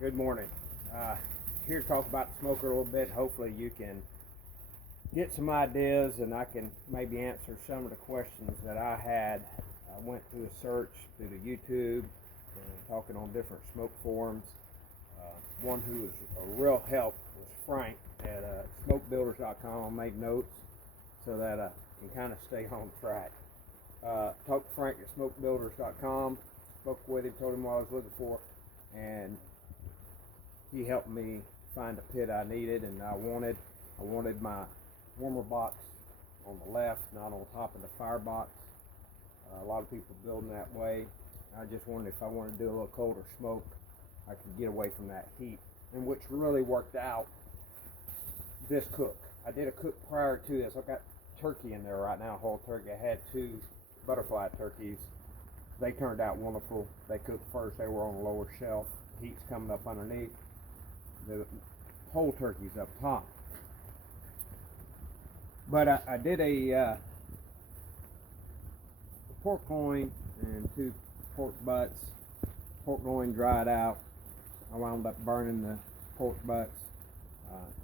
Good morning. Here to talk about the smoker a little bit. Hopefully you can get some ideas and I can maybe answer some of the questions that I had. I went through a search through the YouTube and talking on different smoke forums. One who was a real help was Frank at smokebuilders.com. I made notes so that I can kind of stay on track. Talked to Frank at smokebuilders.com, spoke with him, told him what I was looking for, and he helped me find a pit I needed and I wanted. I wanted my warmer box on the left, not on top of the firebox. A lot of people building that way. I just wondered if I wanted to do a little colder smoke, I could get away from that heat, and which really worked out this cook. I did a cook prior to this. I've got turkey in there right now, whole turkey. I had 2 butterfly turkeys. They turned out wonderful. They cooked first. They were on the lower shelf. Heat's coming up underneath. The whole turkey's up top. But I did a pork loin and 2 pork butts. Pork loin dried out. I wound up burning the pork butts.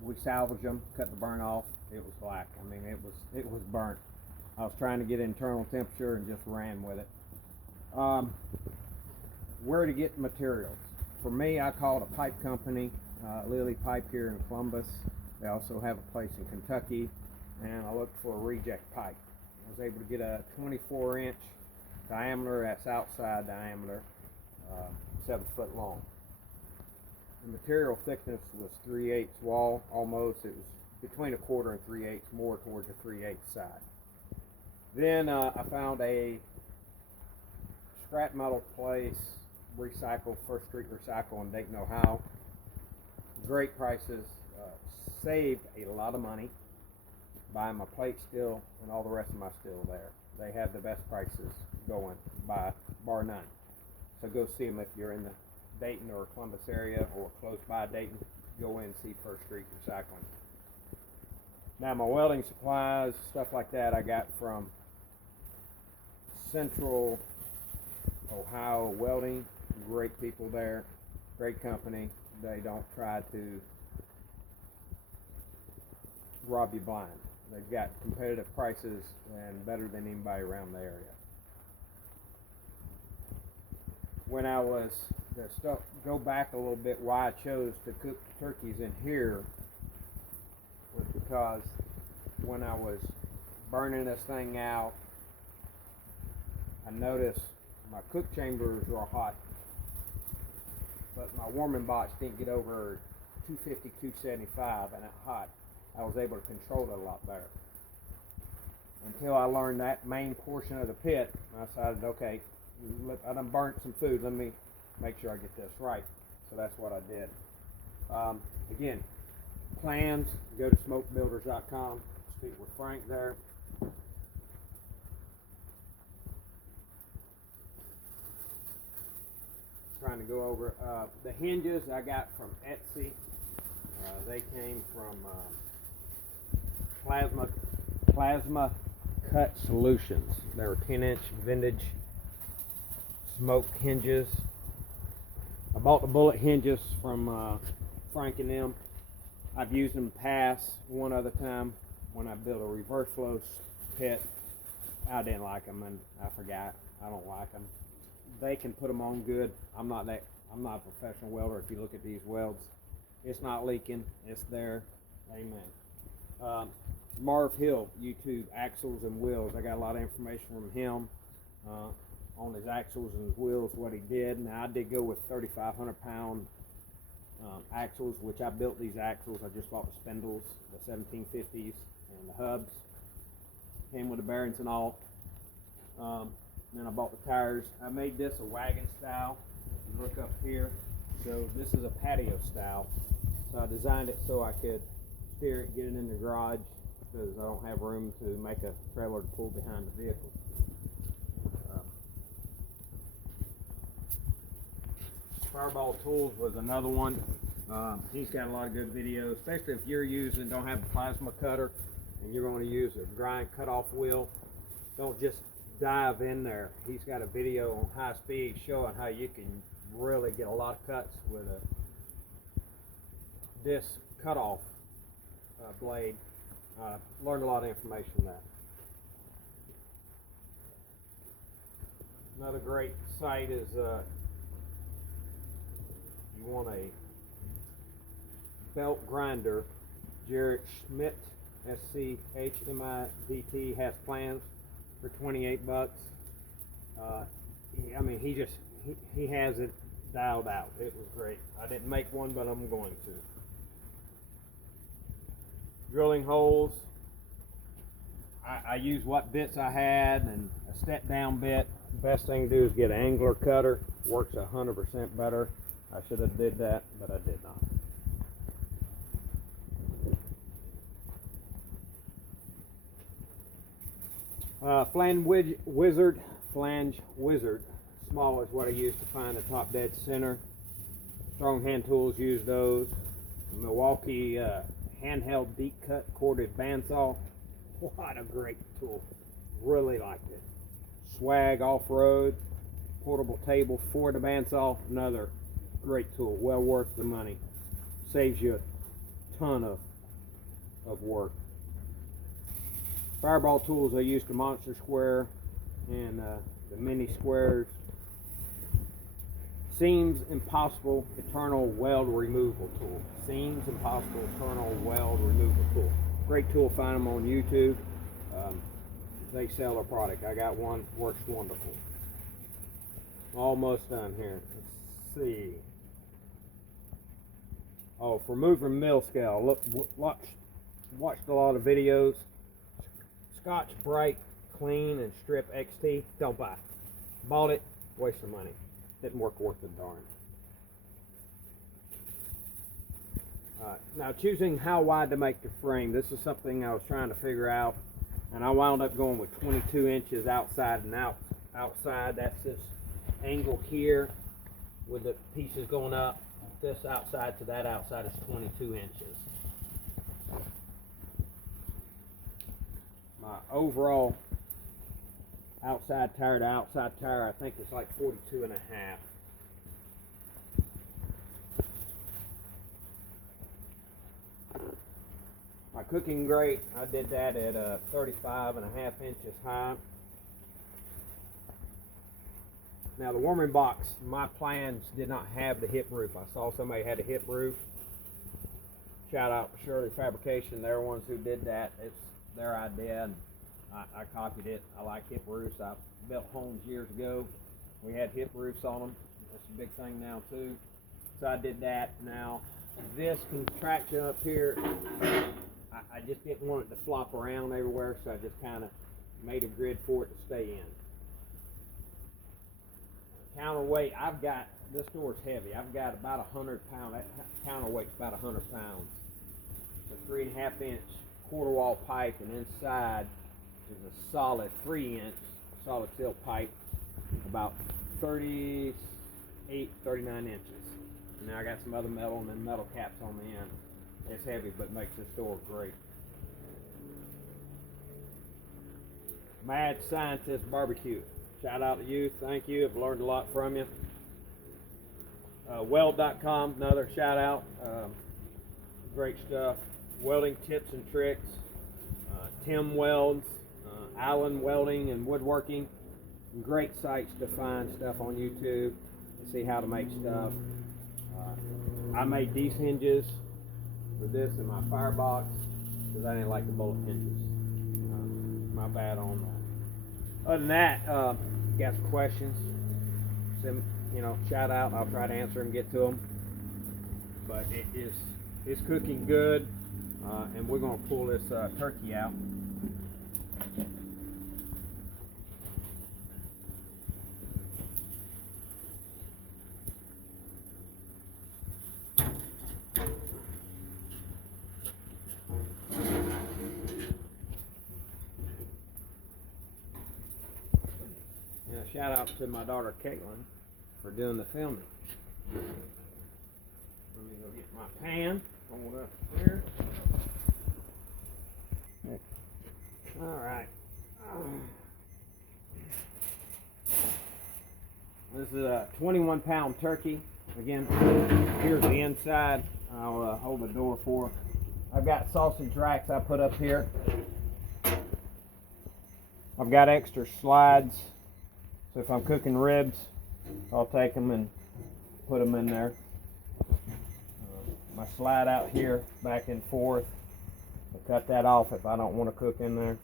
We salvaged them, cut the burn off. It was black. I mean, it was burnt. I was trying to get internal temperature and just ran with it. Where to get materials? For me, I called a pipe company, Lily Pipe here in Columbus. They also have a place in Kentucky, and I looked for a reject pipe. I was able to get a 24-inch diameter, that's outside diameter, 7 foot long. The material thickness was 3/8 wall, almost. It was between 1/4 and 3/8, more towards the 3/8 side. Then I found a scrap metal place, Recycle, First Street Recycle in Dayton, Ohio. Great prices, saved a lot of money buying my plate steel and all the rest of my steel there. They have the best prices going by bar none. So go see them if you're in the Dayton or Columbus area or close by Dayton. Go in and see First Street Recycling. Now my welding supplies, stuff like that, I got from Central Ohio Welding. Great people there, great company. They don't try to rob you blind. They've got competitive prices and better than anybody around the area. When I was, the stuff, go back a little bit, why I chose to cook turkeys in here was because when I was burning this thing out, I noticed my cook chambers were hot, but my warming box didn't get over 250, 275, and it hot. I was able to control it a lot better. Until I learned that main portion of the pit, I decided, okay, I done burnt some food, let me make sure I get this right. So that's what I did. Again, plans, go to smokebuilders.com, speak with Frank there. Trying to go over the hinges I got from Etsy. They came from Plasma Cut Solutions. They were 10-inch vintage smoke hinges. I bought the bullet hinges from Frank and them. I've used them past one other time when I built a reverse flow pit. I didn't like them and I forgot. I don't like them. They can put them on good. I'm not a professional welder. If you look at these welds, it's not leaking. It's there. Amen. Marv Hill, YouTube, axles and wheels. I got a lot of information from him on his axles and his wheels, what he did. Now I did go with 3,500 pound axles, which I built these axles. I just bought the spindles, the 1750s, and the hubs. Came with the bearings and all. Then I bought the tires. I made this a wagon style. If you look up here, so this is a patio style. So I designed it so I could steer it, get it in the garage, because I don't have room to make a trailer to pull behind the vehicle. Fireball Tools was another one. He's got a lot of good videos, especially if you're don't have a plasma cutter and you're going to use a grind cutoff wheel. Don't just dive in there. He's got a video on high speed showing how you can really get a lot of cuts with a disc cutoff blade. Learned a lot of information from that. Another great site is you want a belt grinder. Jared Schmidt, SCHMIDT, has plans for 28 bucks. I mean, he has it dialed out. It was great. I didn't make one, but I'm going to. Drilling holes. I use what bits I had and a step down bit. The best thing to do is get an angler cutter. Works 100% better. I should have did that, but I did not. Flange Wizard. Small is what I use to find the top dead center. Strong hand tools use those. Milwaukee handheld deep cut corded bandsaw. What a great tool. Really liked it. Swag off-road portable table for the bandsaw. Another great tool. Well worth the money. Saves you a ton of work. Fireball tools I use the Monster Square and the mini squares. Seams Impossible Eternal Weld Removal Tool. Seams Impossible Eternal Weld Removal Tool. Great tool. Find them on YouTube. They sell a product. I got one. Works wonderful. Almost done here. Let's see. Oh, for moving mill scale. Look, watched a lot of videos. Scotch Brite Clean and Strip XT. Don't buy. Bought it. Waste of money. Didn't work worth the darn. Now choosing how wide to make the frame. This is something I was trying to figure out, and I wound up going with 22 inches outside and outside. That's this angle here with the pieces going up. This outside to that outside is 22 inches. My overall outside tire to outside tire, I think it's like 42 and a half. My cooking grate, I did that at 35 and a half inches high. Now the warming box, my plans did not have the hip roof. I saw somebody had a hip roof. Shout out to Shirley Fabrication. They're the ones who did that. It's their idea, and I copied it. I like hip roofs. I built homes years ago. We had hip roofs on them. That's a big thing now too. So I did that. Now this contraction up here, I just didn't want it to flop around everywhere, so I just kind of made a grid for it to stay in. Counterweight, I've got, this door's heavy. I've got about 100 pounds. That counterweight's about 100 pounds. It's a 3.5 inch quarter wall pipe, and inside is a solid 3 inch solid steel pipe, about 38, 39 inches. And now I got some other metal and then metal caps on the end. It's heavy, but makes this door great. Mad Scientist Barbecue. Shout out to you. Thank you. I've learned a lot from you. Weld.com, another shout out. Great stuff. Welding tips and tricks. Tim Welds, Allen Welding and Woodworking. Great sites to find stuff on YouTube and see how to make stuff. I made these hinges for this in my firebox because I didn't like the bullet hinges. My bad on that. Other than that, got some questions, send, shout out. I'll try to answer them, get to them. But it's cooking good, and we're gonna pull this turkey out. Shout out to my daughter Caitlin for doing the filming. Let me go get my pan. Hold up here. All right. This is a 21-pound turkey. Again, here's the inside. I'll hold the door for. I've got sausage racks I put up here. I've got extra slides, so if I'm cooking ribs, I'll take them and put them in there. My slide out here, back and forth. I'll cut that off if I don't want to cook in there.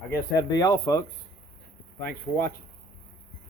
I guess that'd be all, folks. Thanks for watching.